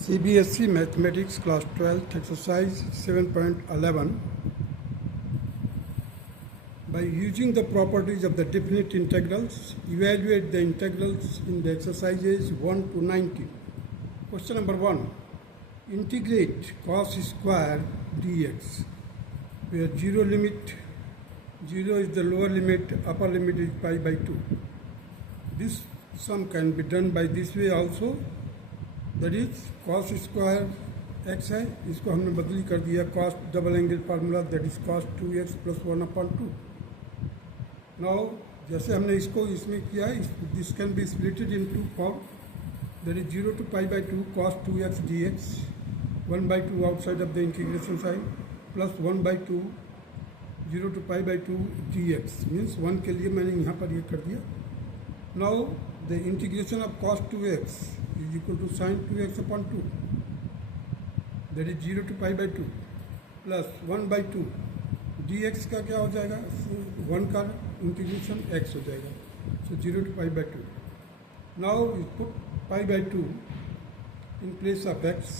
CBSE Mathematics Class 12 Exercise 7.11. By using the properties of the definite integrals, evaluate the integrals in the exercises 1 to 90. Question number 1. Integrate cos square dx, where 0 is the lower limit, upper limit is pi by 2. This sum can be done by this way also. That is cos square x है, इसको हमने बदली कर दिया cos double angle formula, that is cos 2x plus 1/2. Now जैसे हमने इसको इसमें किया, this can be splitted in two form. That is 0 to pi by 2 cos 2x dx, 1/2 outside of the integration sign, plus 1/2 0 to pi by 2 dx means 1 के लिए मैंने यहाँ पर ये कर दिया. Now the integration of cos 2x is equal to sin 2x upon 2, that is 0 to pi by 2 plus 1/2 dx का क्या हो जाएगा, 1 का इंटीग्रेशन x हो जाएगा, so 0 to pi by 2. Now we put pi by 2 in place of x,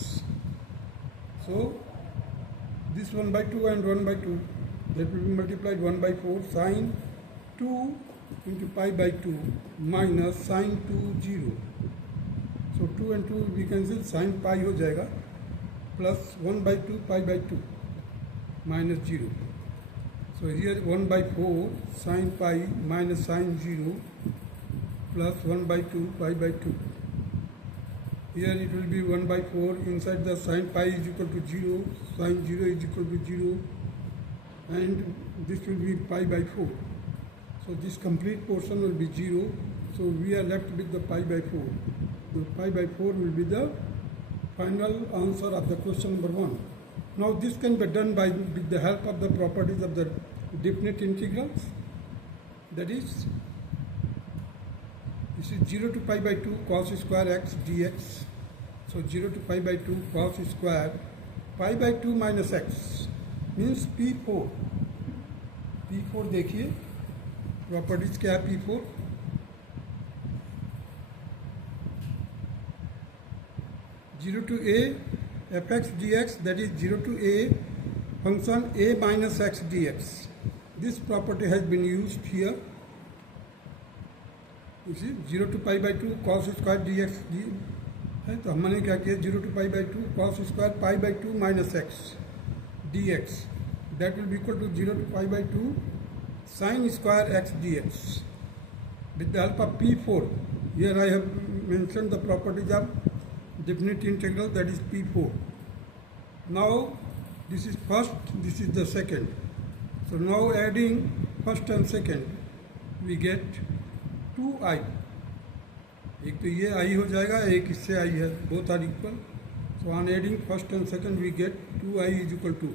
so this 1/2 and 1/2, that will be multiplied 1/4 sin 2 into pi by 2 minus sin 2 0. So 2 and 2 we can say sin pi हो जाएगा, plus 1/2 pi by 2 minus 0. So here 1/4 sin pi minus sin 0 plus 1/2 pi by 2. Here it will be 1/4, inside the sin pi is equal to 0, sin 0 is equal to 0, and this will be pi by 4. So this complete portion will be 0, so we are left with the pi by 4. The pi by 4 will be the final answer of the question number 1. Now this can be done with the help of the properties of the definite integrals. That is, this is 0 to pi by 2 cos square x dx. So 0 to pi by 2 cos square pi by 2 minus x means P4. P4 देखिए properties क्या है. P4 0 to a fx dx, that is 0 to a function a minus x dx. This property has been used here. You see 0 to pi by 2 cos square dx है, तो हमने क्या किया, 0 to pi by 2 cos square pi by 2 minus x dx, that will be equal to 0 to pi by 2 sin square x dx. With the help of P4, here I have mentioned the properties of definite integral, that is P4. Now this is first, this is the second. So now adding first and second we get 2i. एक तो ये i हो जाएगा, एक इससे i है, both are equal. So on adding first and second we get 2i is equal to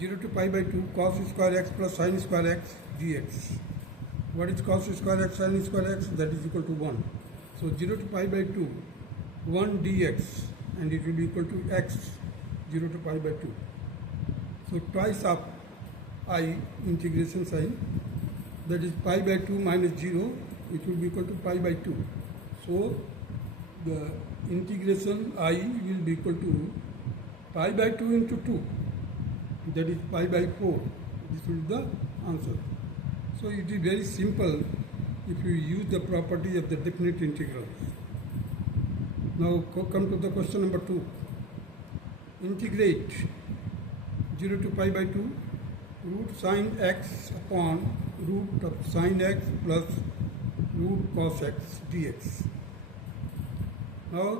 0 to pi by 2 cos square x plus sin square x dx. What is cos square x sin square x? That is equal to 1. So 0 to pi by 2 1 dx, and it will be equal to x 0 to pi by 2. So twice of I integration sign, that is pi by 2 minus 0, it will be equal to pi by 2. So the integration I will be equal to pi by 2 into 2, that is pi by 4. This will be the answer. So it is very simple if you use the property of the definite integrals. Now come to the question number 2. Integrate 0 to pi by 2 root sin x upon root of sin x plus root cos x dx. Now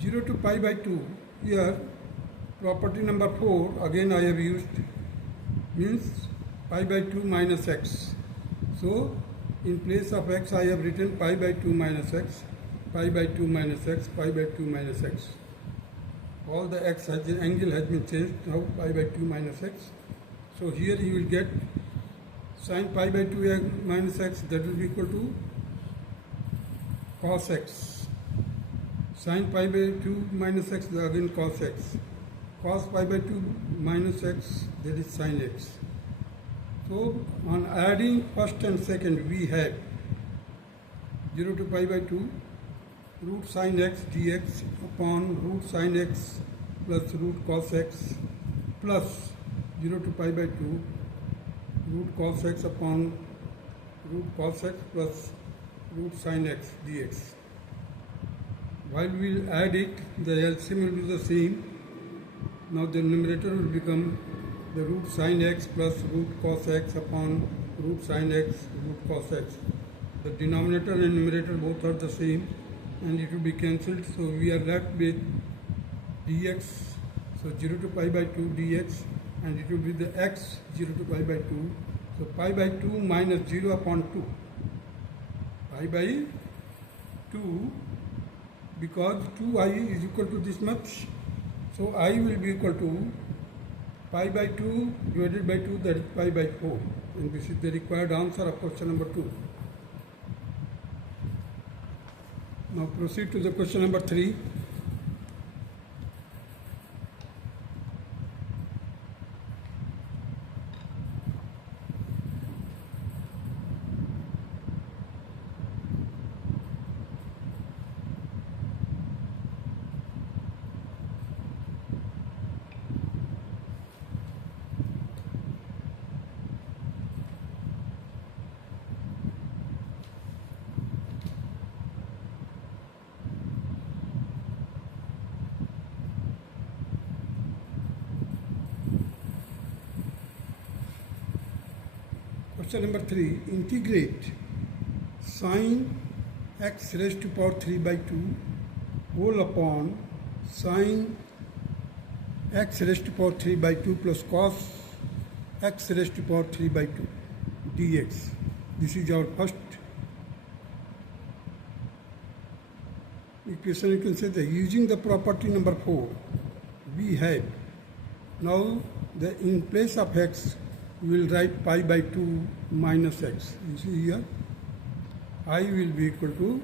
0 to pi by 2, here property number 4 again I have used, means pi by 2 minus x. So in place of x I have written pi by 2 minus x, pi by 2 minus x, pi by 2 minus x. All the x has, the angle has been changed, now pi by 2 minus x. So here you will get sin pi by 2 minus x, that will be equal to cos x. Sin pi by 2 minus x, again cos x. Cos pi by 2 minus x, that is sin x. So on adding first and second we have 0 to pi by 2 root sin x dx upon root sin x plus root cos x plus 0 to pi by 2 root cos x upon root cos x plus root sin x dx. While we will add it, the LCM will be the same. Now the numerator will become the root sin x plus root cos x upon root sin x root cos x. The denominator and numerator both are the same and it will be cancelled. So we are left with dx. So 0 to pi by 2 dx, and it will be the x 0 to pi by 2. So pi by 2 minus 0 upon 2. Pi by 2, because 2i is equal to this much. So I will be equal to pi by 2 divided by 2, that is pi by 4. And this is the required answer of question number 2. Now proceed to the question number 3. Question number 3, integrate sin x raised to power 3 by 2 whole upon sin x raised to power 3 by 2 plus cos x raised to power 3 by 2 dx. This is our first equation. You can say that using the property number 4, we have now the in place of x we will write pi by 2 minus x. You see here, I will be equal to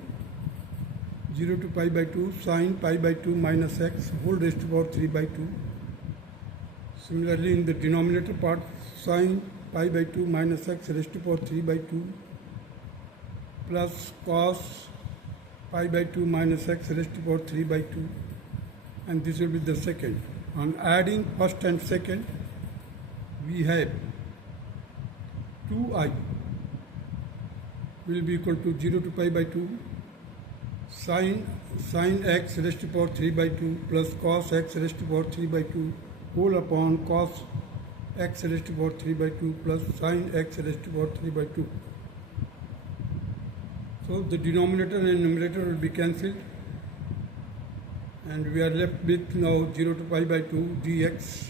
0 to pi by 2 sin pi by 2 minus x whole raised to power 3 by 2. Similarly, in the denominator part, sin pi by 2 minus x raised to power 3 by 2 plus cos pi by 2 minus x raised to power 3 by 2, and this will be the second. On adding first and second, we have 2i will be equal to 0 to pi by 2 sin x raised to power 3 by 2 plus cos x raised to power 3 by 2 whole upon cos x raised to power 3 by 2 plus sin x raised to power 3 by 2. So the denominator and numerator will be cancelled, and we are left with now 0 to pi by 2 dx.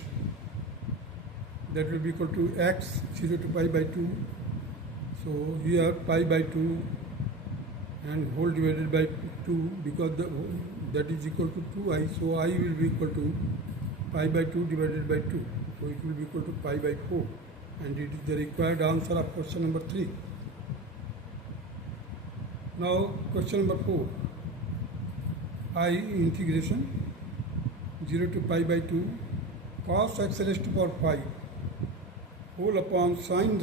That will be equal to x 0 to pi by 2. So here pi by 2 and whole divided by 2, because that is equal to 2i. So I will be equal to pi by 2 divided by 2. So it will be equal to pi by 4. And it is the required answer of question number 3. Now question number 4. I integration 0 to pi by 2 cos x raised to power 5 whole upon sin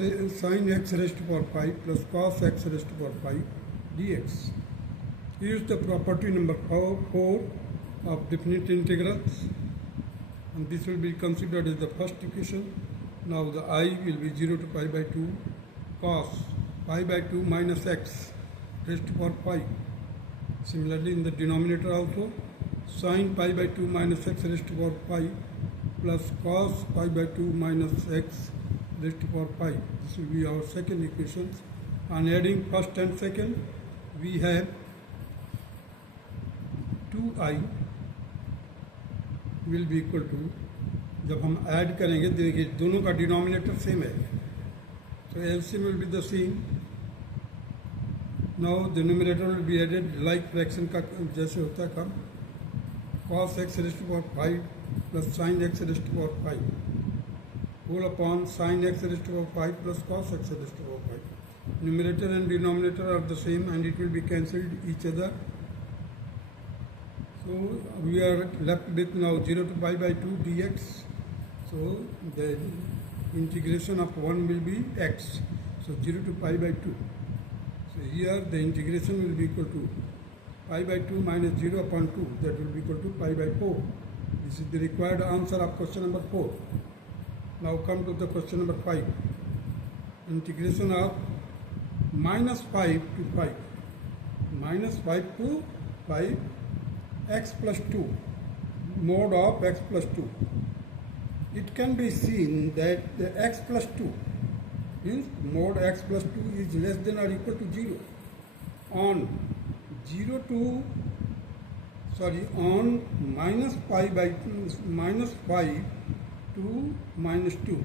x raised to power 5 plus cos x raised to power 5 dx. Use the property number 4 of definite integrals, and this will be considered as the first equation. Now the I will be 0 to pi by 2 cos pi by 2 minus x raised to power 5. Similarly, in the denominator also, sin pi by 2 minus x raised to power 5 plus cos pi by 2 minus x raised to power 5. This will be our second equation. On adding first and second, we have 2i will be equal to, जब हम add करेंगे देखिए दोनों का denominator same है, so LCM will be the same. Now the numerator will be added like fraction का जैसे होता है कम, cos x raised to power 5 plus sin x raised to power 5 whole upon sin x raised to power 5 plus cos x raised to power 5. Numerator and denominator are the same and it will be cancelled each other. So we are left with now 0 to pi by 2 dx. So the integration of 1 will be x. So 0 to pi by 2. So here the integration will be equal to pi by 2 minus 0 upon 2, that will be equal to pi by 4. This is the required answer of question number 4. Now come to the question number 5. Integration of minus 5 to 5. Minus 5 to 5 x plus 2, mod of x plus 2. It can be seen that the x plus 2 means mod x plus 2 is less than or equal to 0 on on minus pi by minus 5 to minus 2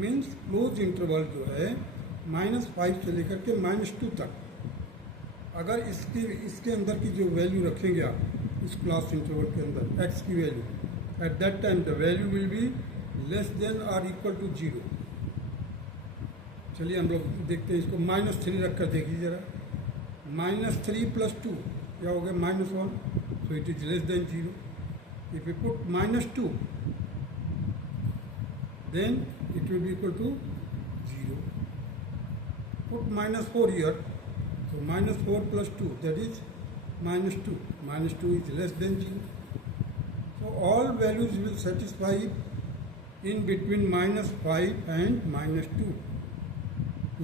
means close interval जो है -5 से लेकर के -2 तक, अगर इसके अंदर की जो वैल्यू रखेंगे आप इस क्लास इंटरवल के अंदर x की value, at that time the value will be less than और इक्वल टू 0. चलिए हम लोग देखते हैं इसको -3 रख कर देखिए जरा. -3 + 2 क्या हो गया -1, so it is less than 0. If you put -2 then it will be equal to 0. Put -4 here, so -4 + 2, that is -2. -2 is less than 0. So all values will satisfy in between -5 and -2.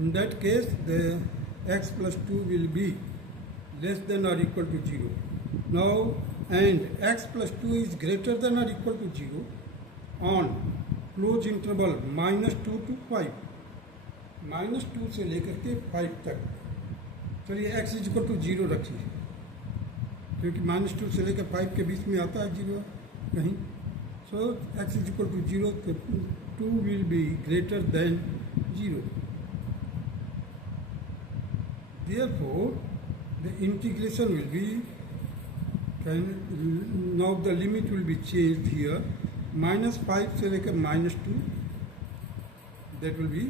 In that case, the x plus 2 will be less than or equal to 0. Now, and x plus 2 is greater than or equal to 0 on close interval -2 to 5, -2 से लेकर के 5 तक. चलिए x is equal to 0 रखिए, क्योंकि -2 से लेकर 5 के बीच में आता है 0 कहीं. So x is equal to 0, 2 will be greater than 0. Therefore, the integration will be, now the limit will be changed here. -5 से लेकर -2, that will be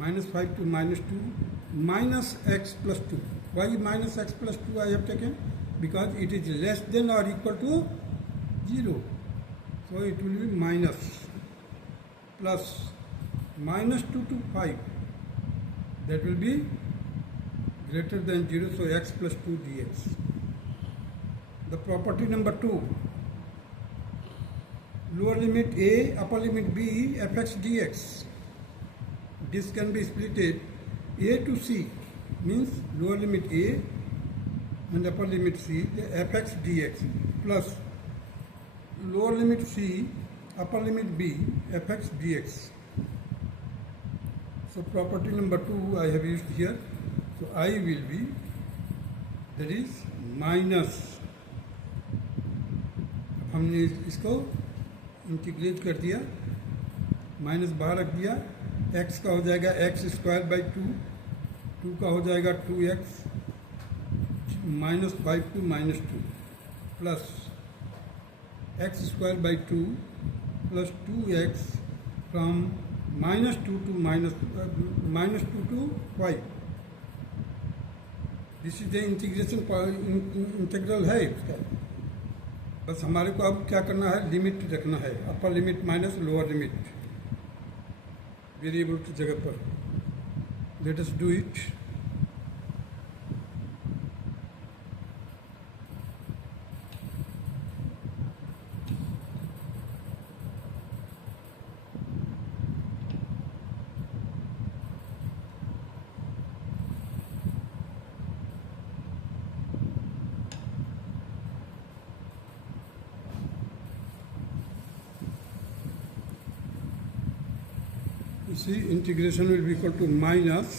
-5 to -2 minus x plus 2. Why minus x plus 2 I have taken? Because it is less than or equal to 0. So it will be minus plus -2 to 5, that will be greater than 0, so x plus 2 dx. The property number 2, lower limit a, upper limit b, fx dx. This can be splitted a to c, means lower limit a and upper limit c, the fx dx, plus lower limit c, upper limit b, fx dx. So property number 2 I have used here. So I will be, that is minus, हमने इसको integrate कर दिया, minus बाहर रख दिया, x का हो जाएगा x² by 2, 2 का हो जाएगा 2x, -5 to -2, plus x² by 2 plus 2x from -2 to 5. This is the integration integral है इसका. बस हमारे को अब क्या करना है, लिमिट रखना है, upper limit minus lower limit variable की जगह पर. Let us do it. You see, integration will be equal to minus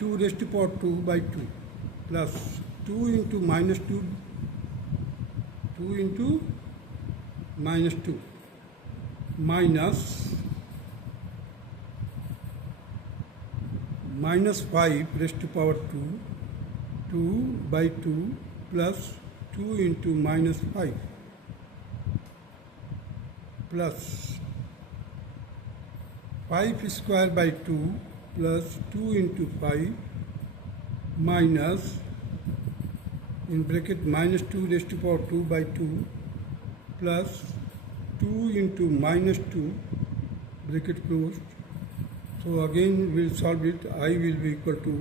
2 raised to power 2 by 2 plus 2 into -2, 2 into -2 minus -5 raised to power 2 by 2 plus 2 into -5 plus 5 square by 2 plus 2 into 5 minus, in bracket, -2 raised to power 2 by 2 plus 2 into -2, bracket closed. So again we'll solve it. I will be equal to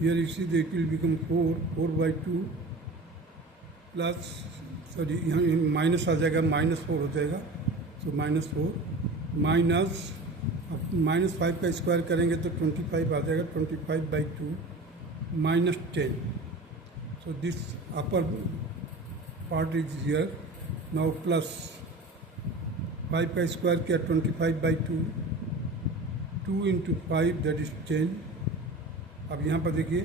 here you see that it will become 4 by 2 plus sorry यहाँ minus आ जाएगा, -4 हो जाएगा, सो -4 minus -5 का square करेंगे तो 25 आ जाएगा, 25 by 2 -10. So this upper part is here. Now plus 5 का square किया 25 by 2, 2 into 5 that is 10. अब यहाँ पर देखिए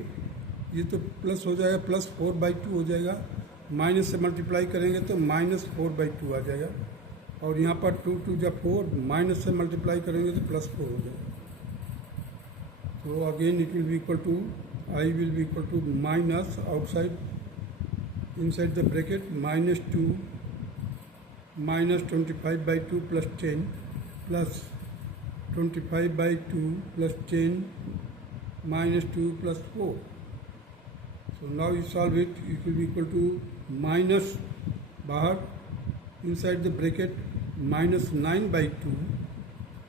ये तो प्लस हो जाएगा, +4 by 2 हो जाएगा, माइनस से मल्टीप्लाई करेंगे तो -4 by 2 आ जाएगा, और यहाँ पर 2 2 जब 4 माइनस से मल्टीप्लाई करेंगे तो +4 हो जाएगा. So again it will be equal to, I will be equal to minus outside, inside the bracket, -2 minus 25 by 2 plus 10 plus 25 by 2 plus 10 minus 2 plus 4. So now you solve it, it will be equal to minus बाहर inside the bracket -9 by 2.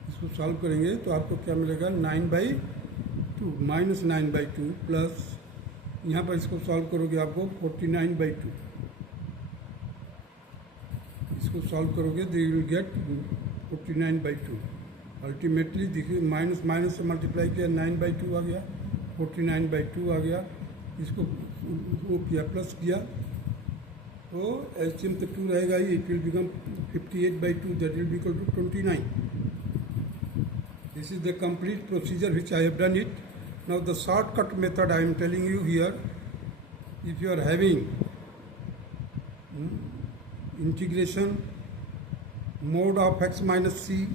इसको solve करेंगे तो आपको क्या मिलेगा, 9 by 2 -9 by 2 plus यहाँ पर इसको सॉल्व करोगे आपको 49 by 2. इसको सॉल्व करोगे तो you will get 49 by 2. Ultimately देखिए माइनस माइनस से मल्टीप्लाई किया 9 by 2 आ गया, 49 by 2 आ गया, इसको वो किया प्लस किया तो एलसीएम तो 2 रहेगा ही, it will become 58 by 2 that will be equal to 29. This is the complete procedure which I have done it. Now the shortcut method I am telling you here, if you are having integration mode of x minus c,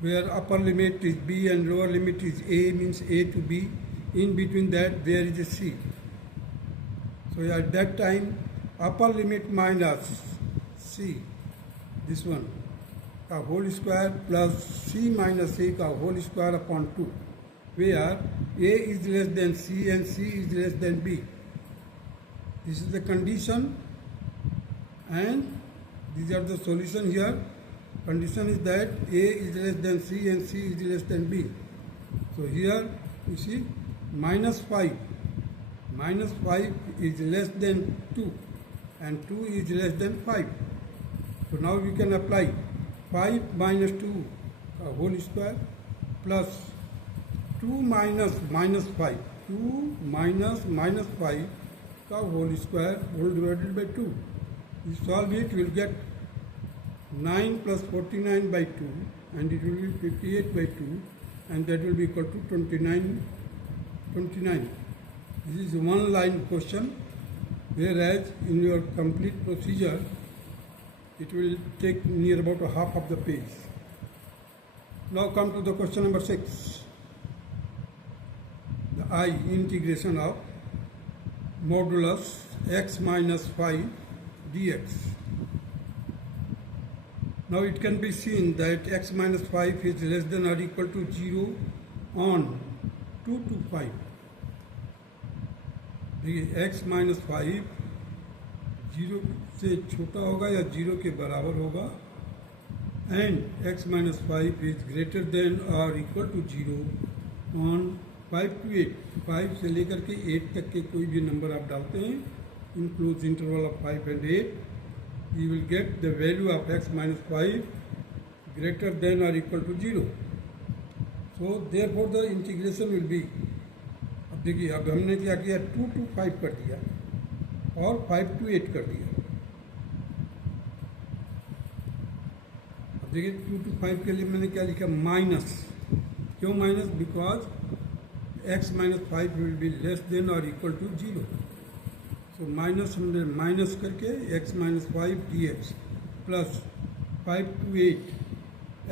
where upper limit is b and lower limit is a, means a to b, in between that there is a c. So at that time upper limit minus c, this one का whole square plus c minus a का whole square upon 2, where a is less than c and c is less than b. This is the condition and these are the solution here. Condition is that a is less than c and c is less than b. So here you see -5 is less than 2 and 2 is less than 5. So now we can apply 5 minus 2 का whole square plus 2 minus -5, 2 minus -5 का whole square whole divided by 2. You solve it, you will get 9 plus 49 by 2 and it will be 58 by 2 and that will be equal to 29. This is one line question, whereas in your complete procedure it will take near about half of the page. Now come to the question number 6. The I integration of modulus x minus 5 dx. Now it can be seen that x minus 5 is less than or equal to 0 on 2 to 5. The x minus 5 0 से छोटा होगा या 0 के बराबर होगा, and x minus 5 is greater than और equal to 0 on 5 to 8. 5 से लेकर के 8 तक के कोई भी नंबर आप डालते हैं, includes interval of 5 and 8, you will get the value of x minus 5 greater than or equal to 0. So therefore the integration will be, अब देखिए अब हमने क्या किया, 2 to 5 कर दिया और 5 to 8 कर दिया. अब देखिए 2 to 5 के लिए मैंने क्या लिखा, माइनस. क्यों minus? Because x minus 5 will be less than और इक्वल टू 0. सो माइनस हमने माइनस करके x minus 5 dx plus 5 to 8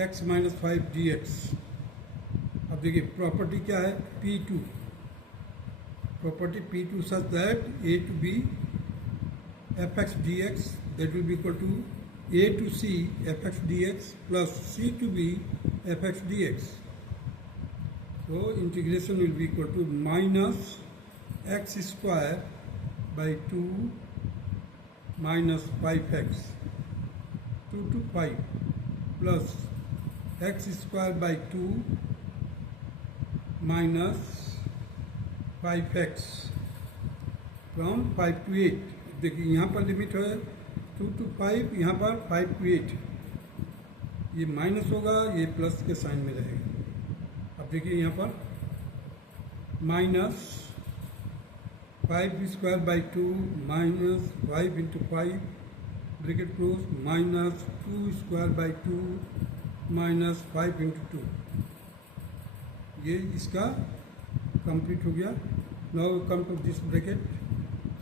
x minus 5 dx. अब देखिए प्रॉपर्टी क्या है, P2. Property P2 such that a to b fx dx, that will be equal to a to c fx dx plus c to b fx dx. So integration will be equal to minus x square by 2 minus 5x 2 to 5 plus x square by 2 minus 5x from 5 to 8। देखिए यहाँ पर limit है 2 to 5, यहाँ पर 5 to 8। ये minus होगा, ये plus के साइन में रहेगा। अब देखिए यहाँ पर minus 5 square by 2 minus 5 into 5 bracket close minus 2 square by 2 minus 5 into 2। ये इसका कंप्लीट हो गया। Now come to this bracket,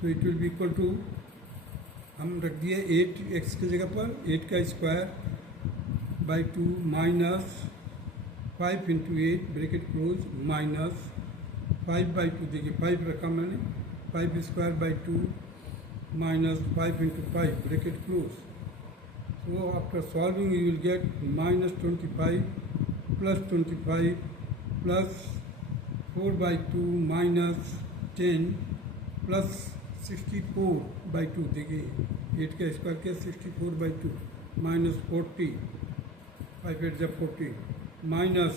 so it will be equal to, हम रख दिए 8x की जगह पर 8 का square by 2 minus 5 into 8 bracket close minus 5 by 2। देखिए 5 रखा मैंने, 5 square by 2 minus 5 into 5 bracket close. So after solving you will get minus 25 plus 25 plus 4 by 2 minus 10 plus 64 by 2। देखिए 8 का स्क्वायर किया 64 बाई 2 माइनस 40, 5 8 जब 40 minus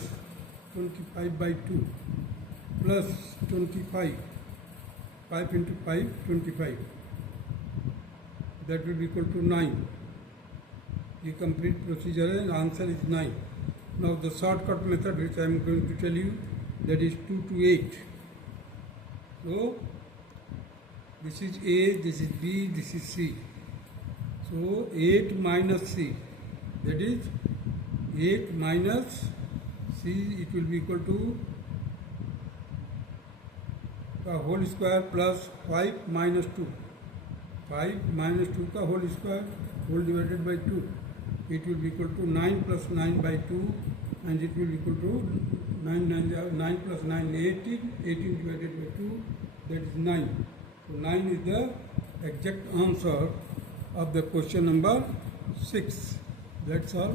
25 by 2 plus 25, 5 into 5 25, that will be equal to 9। ये complete procedure है, answer is 9। Now the shortcut method which I am going to tell you, that is 2 to 8. So this is A, this is B, this is C. So 8 minus C, that is 8 minus C, it will be equal to the whole square plus 5 minus 2, 5 minus 2 का whole square whole divided by 2, it will be equal to 9 plus 9 by 2, and it will be equal to 9 plus 9 18, 18 divided by 2, that is 9. So 9 is the exact answer of the question number 6. That's all.